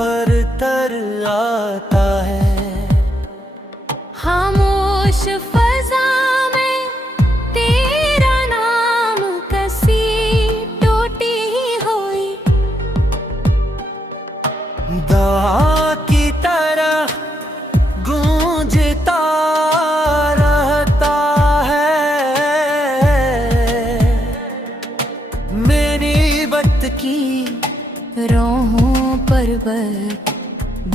पर तर आता है। खामोश फजा में तेरा नाम कसी टूटी हुई दवा की तरह गूंजता रहता है। मेरी वक्त की राहों पर बस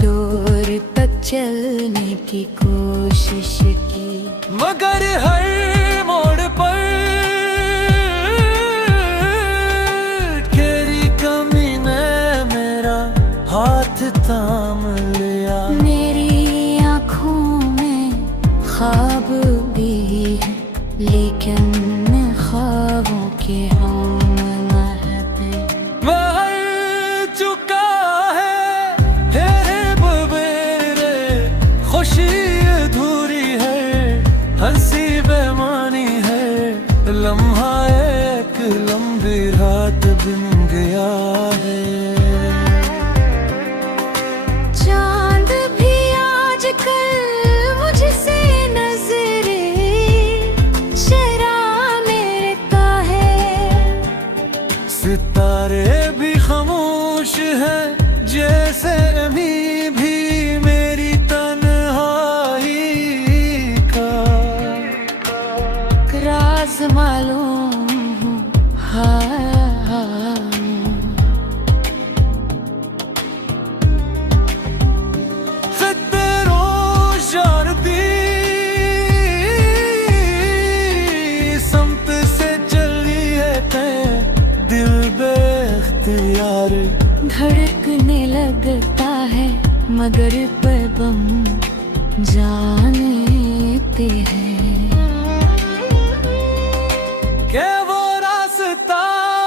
दूर तक चलने की कोशिश की, मगर हर मोड़ पर तेरी कमी ने मेरा हाथ थाम लिया। मेरी आँखों में ख्वाब भी है, लेकिन मैं ख्वाबों के हम महते। महल चुका है हेरे बबेरे, खुशी अधूरी है, हंसी बेमानी है। लम्हा एक लंबी रात बिन गया है। चांद भी आजकल मुझसे नजरें चुरा लेता है। सितारे भी खामोश हैं जैसे मी भी मेरी तन्हाई का राज मालूम हाँ संत से चली है दिल बेख्तियार। धड़कने लगता है मगर पैबम जानते हैं के वो रास्ता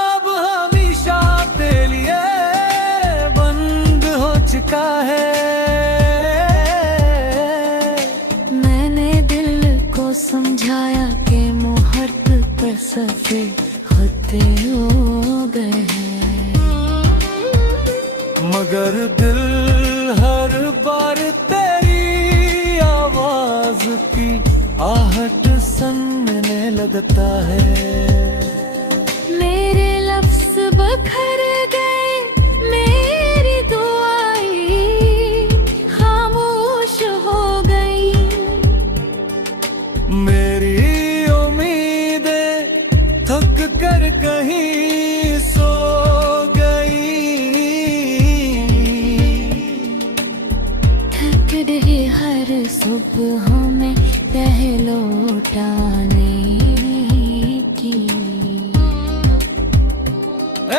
अब हमेशा के लिए बंद हो चुका है। मैंने दिल को समझाया कि मुहूर्त पर सफे होते हो गए हैं, मगर दिल हर बार तेरी आवाज की आहट सुनने लगता है। मेरे लफ्ज बखर गए, मेरी दुआएं खामोश हो गई। मेरी उम्मीदें थक कर कहीं सो गई। थक रहे हर सुबह में टहलोटाने की।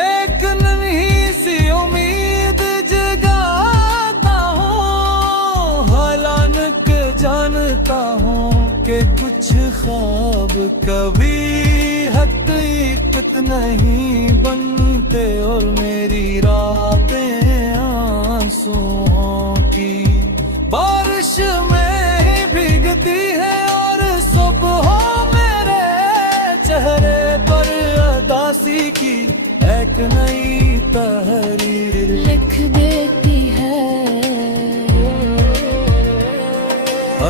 एक नन्ही सी उम्मीद जगाता हूँ, हालांकि जानता हूँ कि कुछ ख्वाब कभी हकीकत नहीं बनते। और मेरी रातें आंसुओं की बारिश में ही भीगती है, और सुबह मेरे चेहरे पर उदासी की एक नई तहरीर लिख देती है।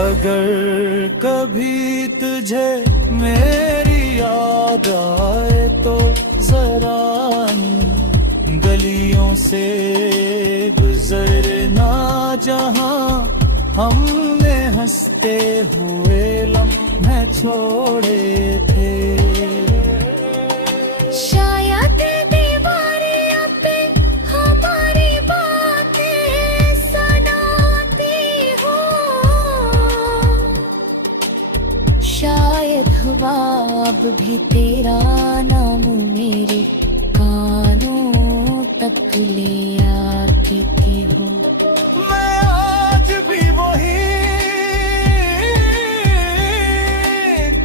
अगर कभी तुझे मेरी याद आए तो जरा गलियों से गुजरना, जहां हमने हंसते हुए लम्हे छोड़े थे। शायद दीवारें पे हमारी बातें सुनाती हो, शायद ख्वाब भी तेरा नाम मेरे कानों तक ले आती हो। मैं आज भी वही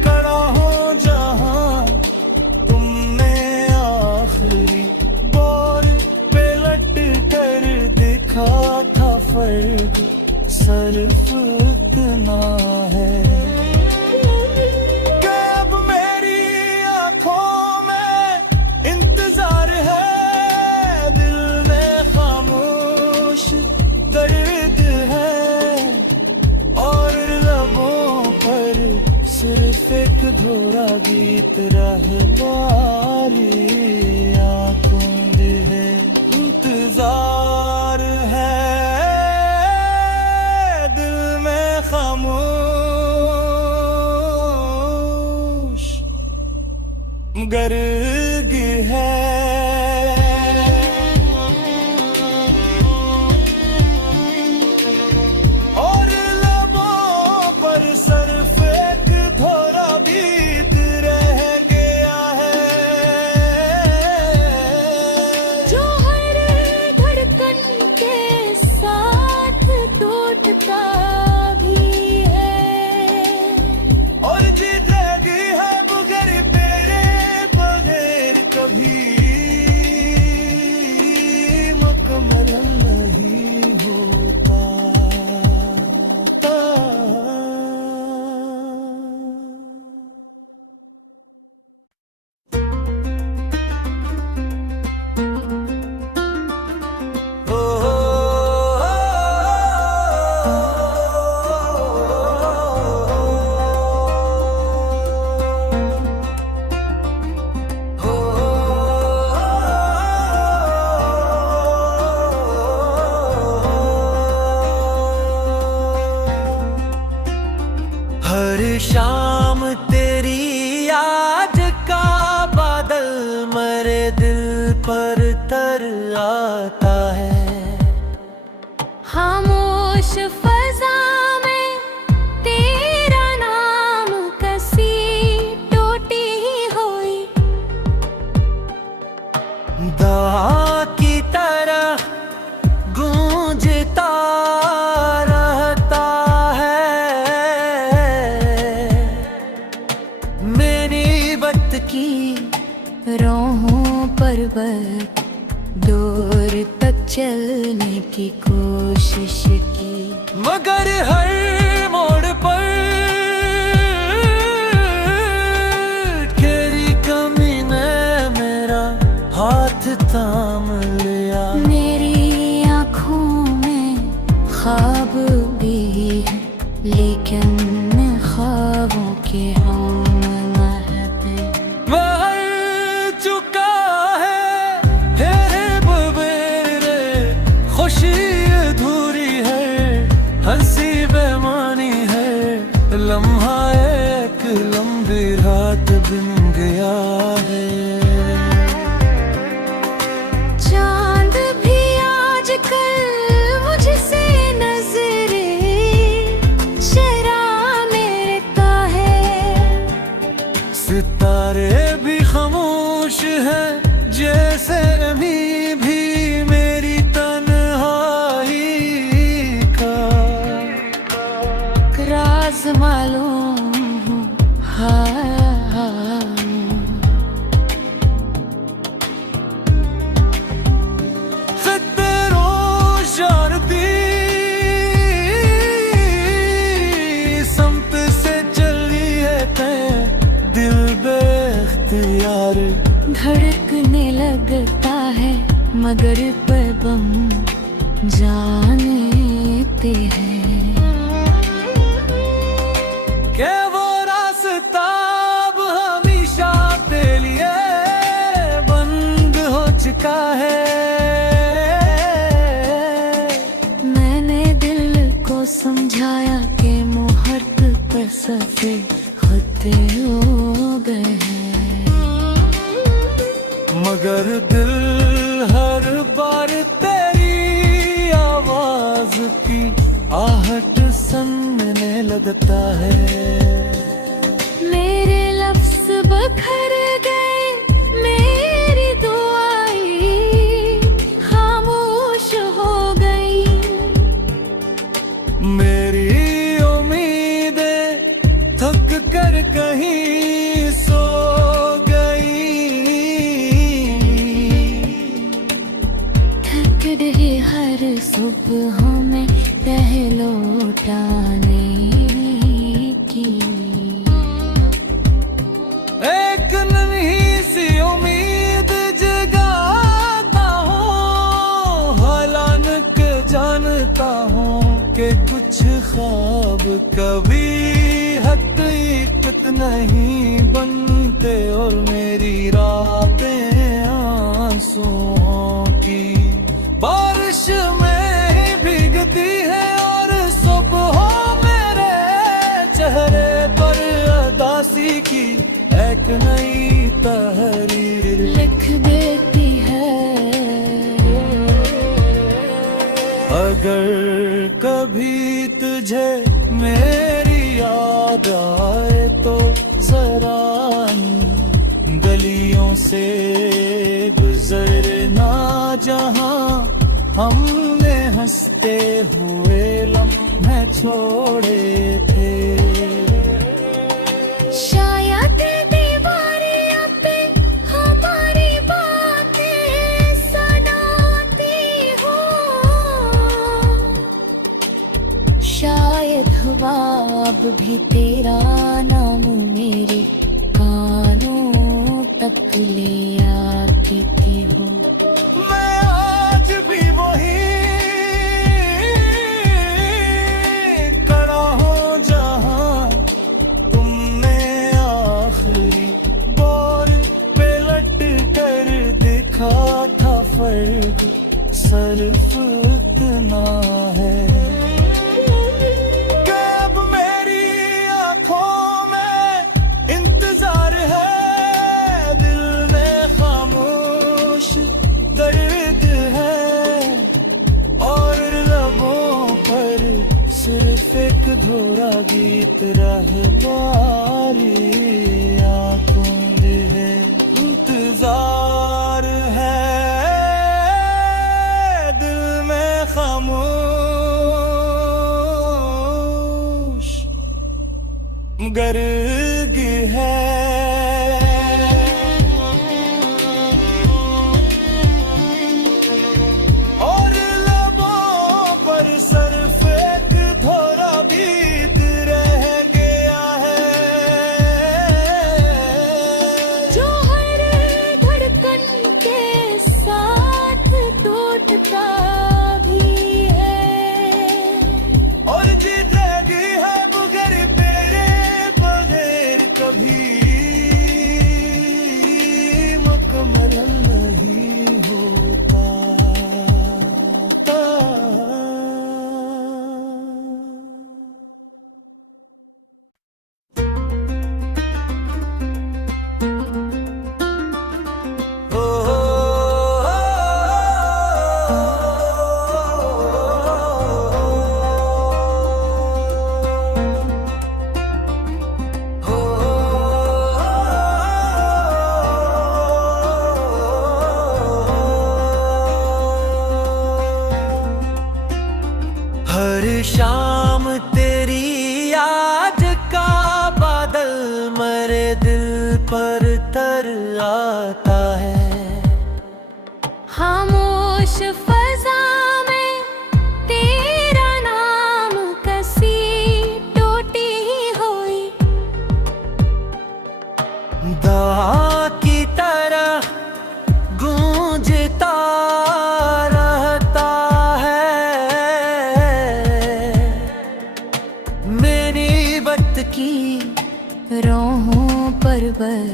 खड़ा हूँ जहाँ तुमने आखिरी बोल पे लट कर देखा था। फर्क सिर्फ इतना है कि अब मेरी आंखों में इंतजार है, दिल में खामोश अधूरा गीत रह बारी आंखों दे है इंतजार है दिल में खामोश गर्ग है और लबों पर सिर्फ एक थोड़ा बीत रह गया है जो हर धड़कन के साथ टूटता भी है और जिंदगी है मगर तेरे बगैर कभी मुकम्मल नहीं होता। ओ हर शाम तेरी याद का बादल मेरे दिल पर तर आता है खामोश फजा में तेरा नाम कसी टूटी हुई दवा की तरह गूंजता रहता है मेरी बत की राहों पर बस दूर तक चलने की कोशिश की मगर हर मोड़ पर तेरी कमी ने मेरा हाथ थाम लिया मेरी आँखों में ख्वाब भी है लेकिन ख्वाबों के हम महते मर चुका है मेरे खुशी अधूरी है हंसी बेमानी है लम्हा एक लंबी रात बिन गया है चांद भी आजकल मुझसे नजरें चरा लेता है सितारे भी खामोश हैं जैसे अभी भी मेरी तन्हाई का राज मालूम खतरों शारती संप से चली है तय दिल बेख्तियार धड़कने लगता है मगर पैबम जानते हैं के वो रास्ता अब हमेशा तेरे लिए बंद हो चुका है मैंने दिल को समझाया कि मुहूर्त पर सफे होते हो गए हैं मगर दिल हर बार तेरी आवाज की आहट सुनने लगता है मेरे लफ्ज बखर गए मेरी दुआएं खामोश हो गई मेरी उम्मीदें थक कर कहीं सो गई थक रहे हर सुबह में लौटाने की एक नन्ही सी उम्मीद जगाता हूँ हालांकि जानता हूँ कि कुछ ख्वाब कभी हकीकत नहीं अगर कभी तुझे मेरी याद आए तो जरा इन गलियों से गुजरना जहां हमने हंसते हुए लम्हे छोड़े थे। शायद दीवारें पे हमारी बातें सुनाती हो, शायद ख्वाब भी तेरा नाम मेरे कानों तक ले आती थी हो। मैं आज भी वही खड़ा हूँ जहाँ तुमने आखिरी बार पे लट कर देखा था। फर्क सिर्फ इतना है कि अब मेरी आंखों में इंतजार है, दिल में खामोश दर्द है और लबों पर सिर्फ एक अधूरा गीत रह बारी आंखों में है। इंतजार है दिल में खामोश गर्ग है। और लबों पर सिर्फ एक थोड़ा बीत रह गया है, जो हर धड़कन के साथ टूटता भी है। और जिंदगी है बगैर तेरे बगैर कभी मुकम्मल नहीं हो पाता। हर शाम तेरी याद का बादल मेरे दिल पर तर आता है। खामोश फजा में तेरा नाम कसी टूटी हुई दहा की तरह गूंजता रहता है। मेरी वक्त की राहों पर बस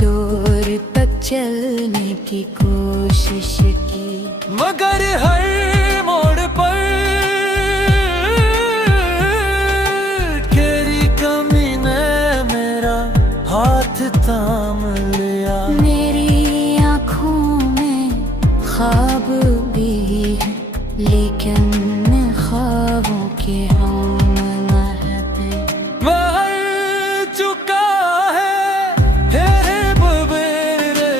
दूर तक चलने की कोशिश की, मगर हर मोड़ पर तेरी कमी ने मेरा हाथ थाम लिया। मेरी आँखों में ख्वाब भी है लेकिन ख्वाबों के हम महते। मर चुका है बबेरे,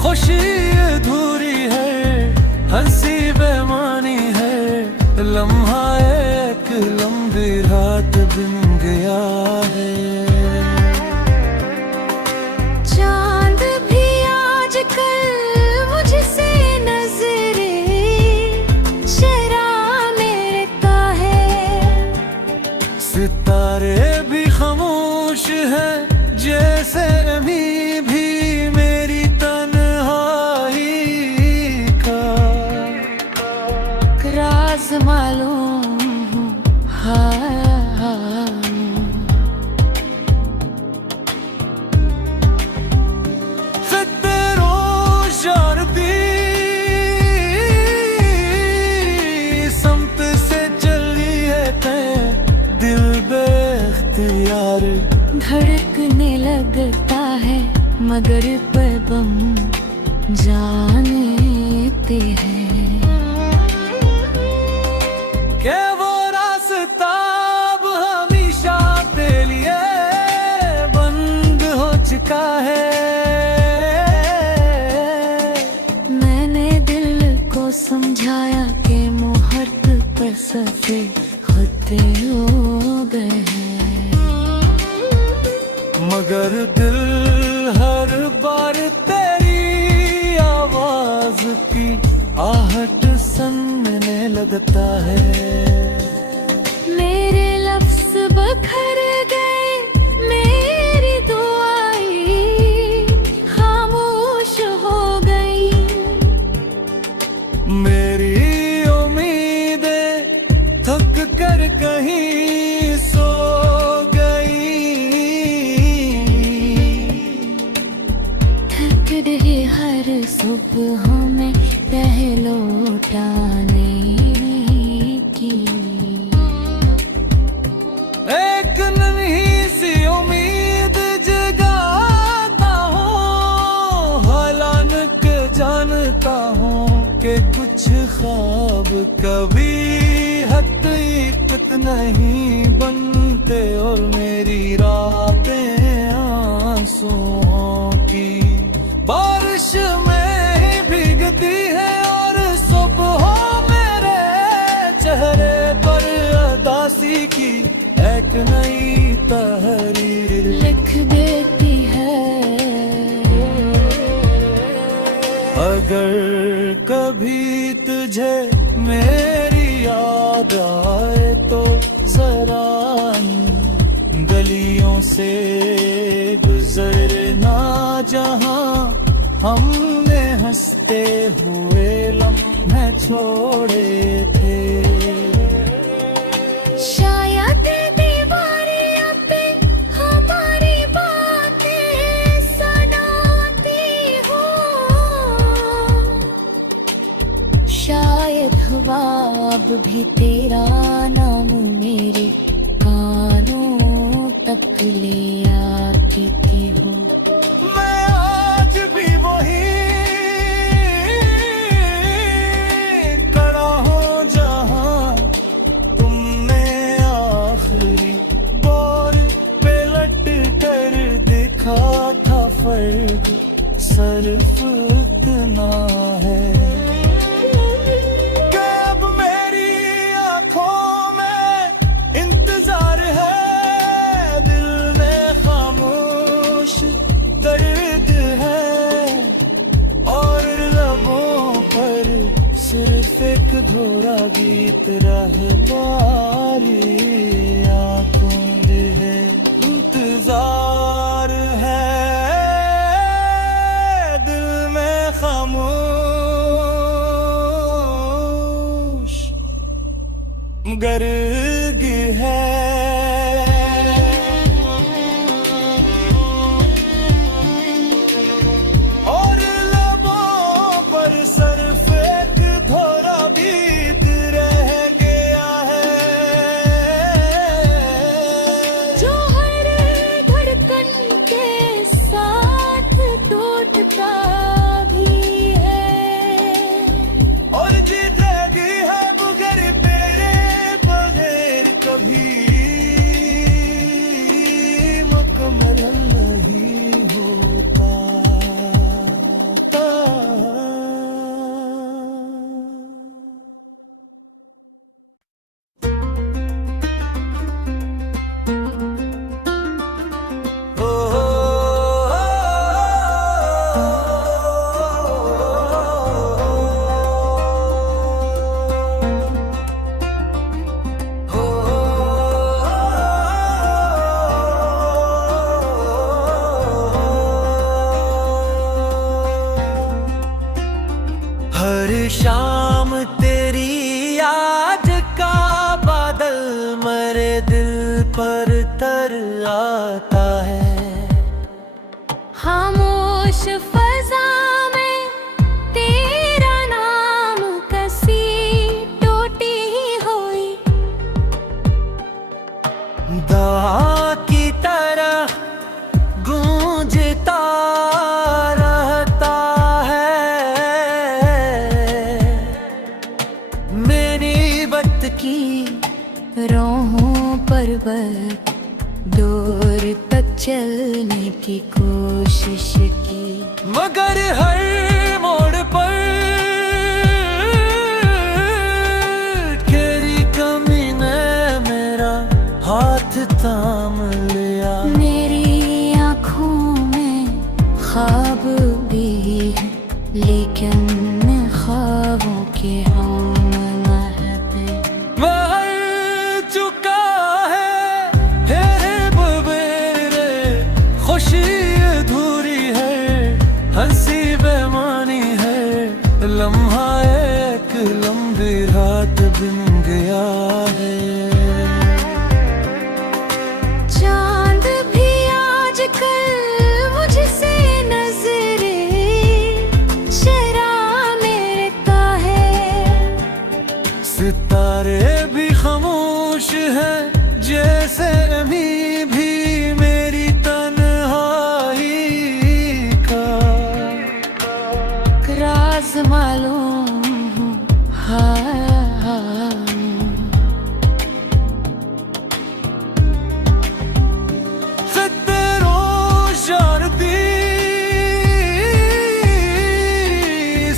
खुशी अधूरी है, हंसी बेमानी है, लम्हा एक लंबी रात बिन गया है। चांद भी आजकल मुझसे नजरें चरा लेता है, सितारे भी खामोश है जैसे अभी भी मेरी तन्हाई का राज मालूम हाँ। समत से चली है दिल बेख्तियार, धड़कने लगता है मगर पैबम जानते हैं। समझाया कि मुहूर्त पर सफे होते हो गए हैं, मगर दिल हर बार तेरी आवाज की आहट सुनने लगता है। मेरे लफ्ज बखर गए, मेरी दुआएं खामोश हो गई, मेरी उम्मीदें थक कर कहीं सो गई। थक रहे हर सुबह में टहलो उठाने की, एक नन्ही सी उम्मीद जगाता हूँ, हालांक जानता हूँ कि कुछ ख्वाब कभी हकीकत नहीं बनते, और मेरी रातें आंसुओं की बारिश में ही भीगती है, और सुबह मेरे चेहरे पर उदासी की एक नई तहरीर लिख देती है। अगर कभी तुझे मेरी याद आए तो जरा इन गलियों से गुजरना, जहां हमने हंसते हुए लम्हे छोड़े थे। शायद दीवारियां पे हमारी बातें सुनाती हो, शायद ख्वाब भी तेरा नाम मेरे कानों तक ले आती हो। मैं आज भी वही खड़ा हूँ जहाँ तुमने आखिरी बार पे लट कर देखा था, फर्क सिर्फ इतना है कि अब मेरी आंखों में इंतजार है, दिल में खामोश दर्द है, और लबों पर सिर्फ एक धोरा गीत रह बारी आंखों में है। इंतजार है दिल में खामोश, गर्ग है। और लबों पर सिर्फ एक धोरा बीत रह गया है, जो हर धड़कन के साथ टूटता भी है, और जिंदगी है मगर तेरे बगैर कभी मुकम्मल नहीं हो पाता। हर शाम तेरी याद का बादल मेरे दिल पर तर आता है। खामोश फजा में तेरा नाम कसी टूटी हुई, दवा की तरह गूंजता रहता है, मेरी बत की राहों पर बस दूर तक चलने की कोशिश की, मगर हर मोड़ पर थाम लिया। मेरी आँखों में ख्वाब भी है, लेकिन ख्वाबों के हम महते। वह चुका है मेरे, खुशी अधूरी है, हंसी बेमानी है, लम्हा एक लंबी रात बिन गया है। चांद भी आजकल मुझसे नजरे चरा लेता है। सितारे भी खामोश हैं, जैसे अभी भी मेरी तन्हाई का राज मालूम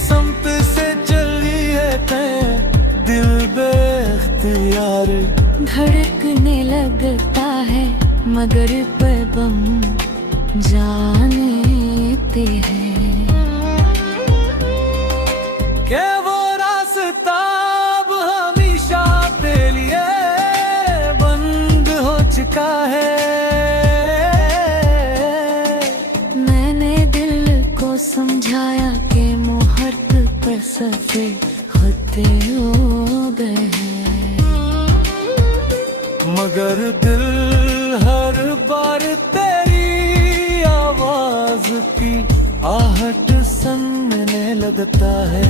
संत से चली है दिल बेख्तियार। धड़कने लगता है मगर पैबम जानते हैं के वो रास्ता अब हमेशा के लिए बंद हो चुका है। मैंने दिल को समझाया कि मुहूर्त पर सफे होते हो गए हैं, मगर दिल हर बार तेरी आवाज की आहट सुनने लगता है।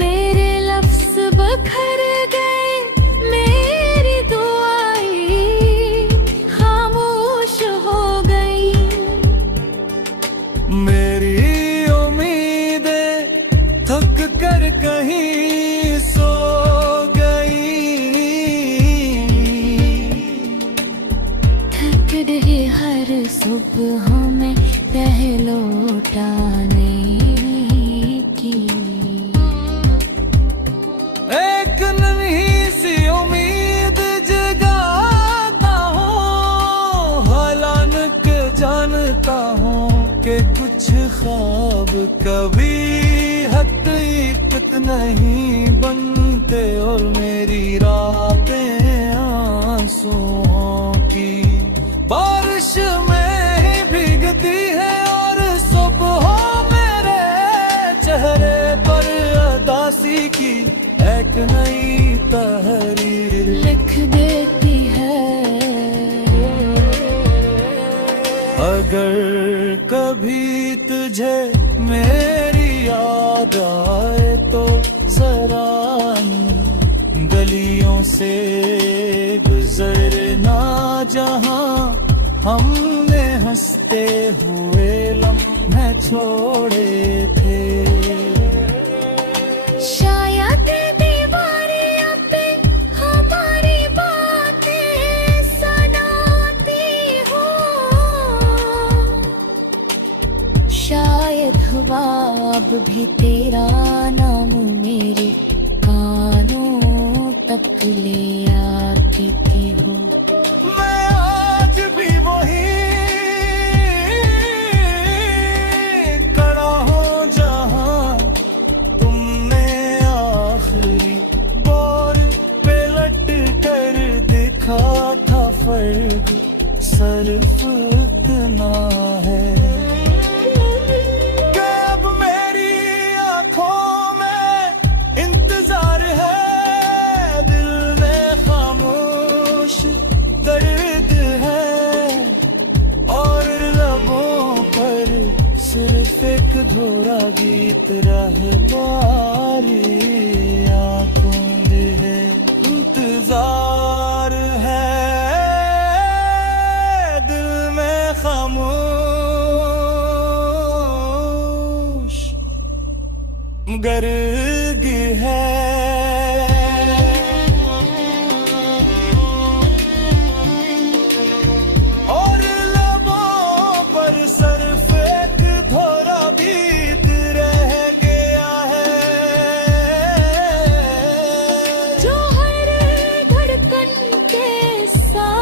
मेरे लफ्ज बखर गए, मेरी दुआएं खामोश हो गई। मेरी उम्मीदें थक कर कहीं सो गई। थक रही हर सुबह में पहलो उठाने की। एक नन्ही सी उम्मीद जगाता हूँ, हालांकि जानता हूँ कि कुछ ख्वाब कभी हकीकत नहीं बनते, और मेरी रातें आंसुओं की बारिश में ही भीगती है, और सुबह मेरे चेहरे पर उदासी की एक नई तहरीर लिख देती है। अगर कभी तुझे मेरी याद आए तो जरा गलियों से गुजरना, जहां हमने हंसते हुए लम्हे छोड़े थे। शायद दीवारियां पे हमारी बातें सुनाती हो, शायद ख्वाब भी तेरा नाम मेरे कानों तक ले आती थी हो। मैं आज भी वही खड़ा हूँ जहाँ तुमने आखिरी बार पे लट कर देखा था। फर्क सिर्फ इतना है कि अब मेरी आंखों में इंतजार है, दिल में खामोश दर्द है, और लबों पर सिर्फ एक अधूरा गीत रह बारी आंखों में है। इंतजार है दिल में खामोश, गर्ग है। और लबों पर सिर्फ एक थोड़ा गीत रह गया है, जो हर धड़कन के साथ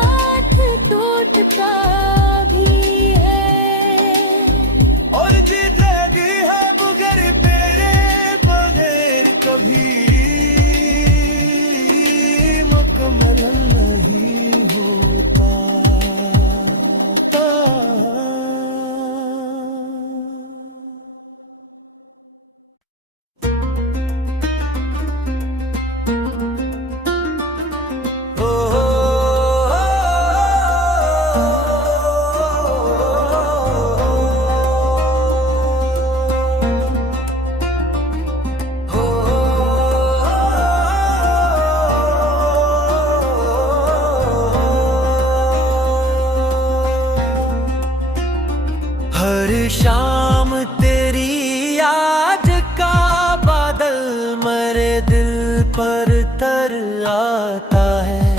दिल पर तर आता है।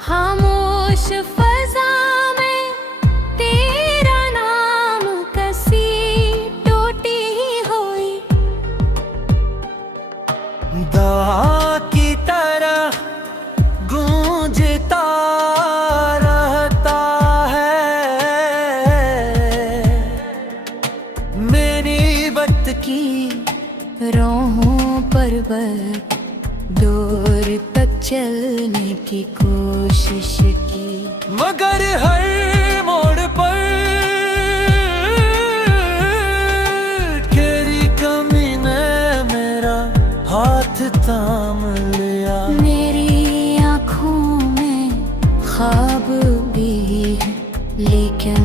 खामोश फजा में तेरा नाम कसी टूटी हुई दाग की तरह गूंजता रहता है। मेरी वक्त की राहों पर बस दूर तक चलने की कोशिश की, मगर हर मोड़ पर तेरी कमी ने मेरा हाथ थाम लिया। मेरी आँखों में ख्वाब भी है, लेकिन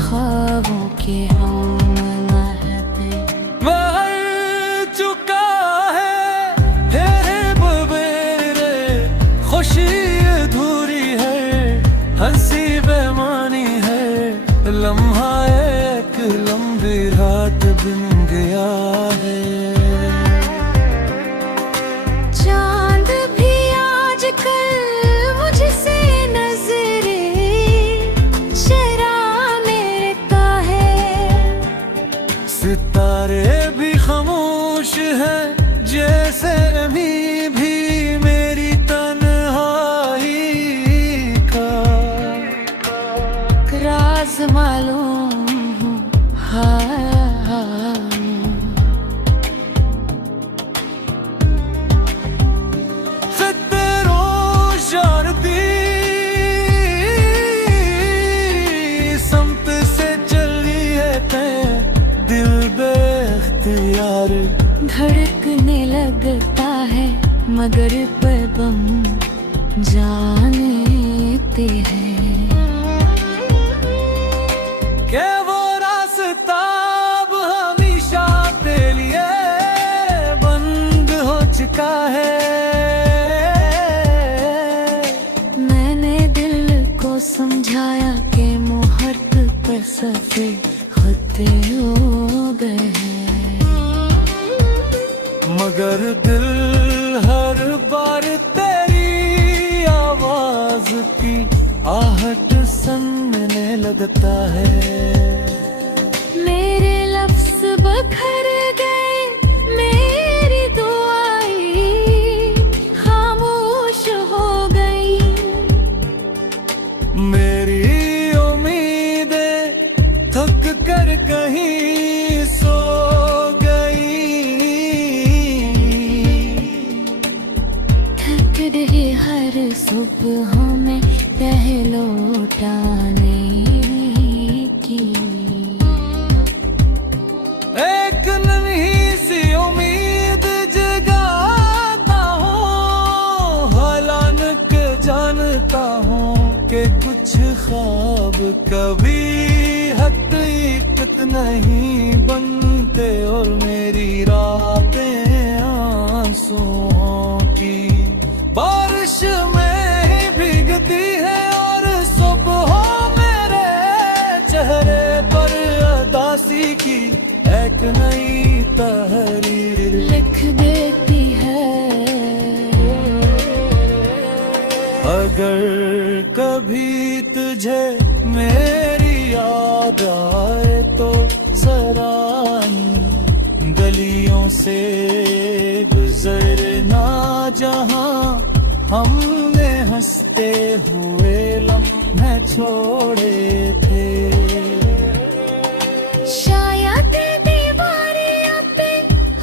ख्वाबों के हम महते। मर चुका है मेरे, खुशी अधूरी है, हंसी बेमानी है, लम्हा एक लंबी रात बिन गया है। चांद भी आजकल मुझसे नजरें चुराने लगता है। सितारे भी खामोश हैं जैसे अभी भी मेरी तन्हाई का राज मालूम हाँ समत से चली है दिल बेख्तियार। धड़कने लगता है मगर पैबम जानते हैं के वो रास्ता अब हमेशा तेरे लिए बंद हो चुका है। मैंने दिल को समझाया कि मुहूर्त पर सफे होते हो गए हैं, मगर दिल हर बार तेरी आवाज की आहट सुनने लगता है। मेरे लफ्ज बखर गए, मेरी दुआएं खामोश हो गई, मेरी उम्मीदें थक कर कहीं सो हर सुबह में पहलो उठाने की एक नन्ही सी उम्मीद जगाता हूँ। हालांकि जानता हूँ कि कुछ ख्वाब कभी हकीकत नहीं बनते और मेरी रातें आंसुओं की बारिश में ही भीगती है और सुबह मेरे चेहरे पर उदासी की एक नई तहरीर लिख देती है। अगर कभी तुझे मेरी याद आए तो जरा गलियों से गुजरना जहां हमने हंसते हुए लम्हे छोड़े थे। शायद दीवारियों पे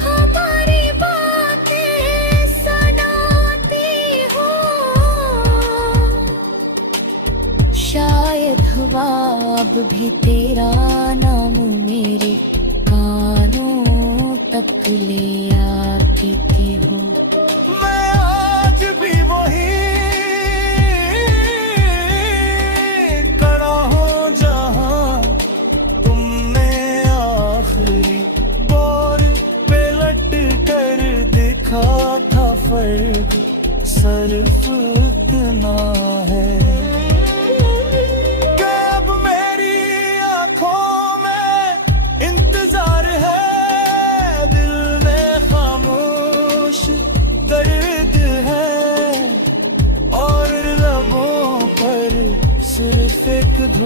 हमारी बातें सुनाती हो, शायद हवा अब भी तेरा नाम मेरे कानों तक ले आती हो। मैं आज भी वही खड़ा हूँ जहाँ तुमने आखिरी बार पे लट कर देखा था। फर्क सिर्फ इतना है कि अब मेरी आँखों में इंतजार है, दिल में खामोश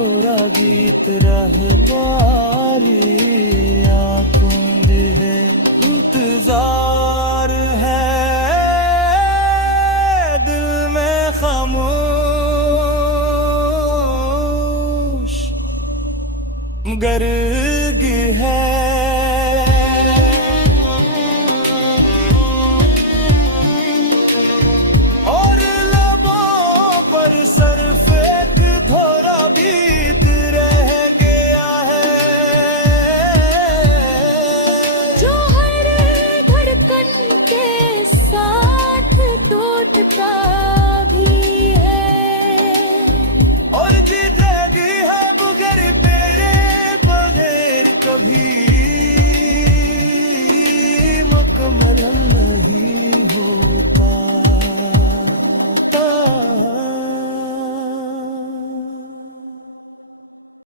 अधूरा गीत रह बारी आंखों दे है इंतजार है दिल में खामोश गर्ग है और लबों पर सिर्फ एक थोड़ा बीत रह गया है जो हर धड़कन के साथ टूटता भी है और जिंदगी है बगैर तेरे बगैर कभी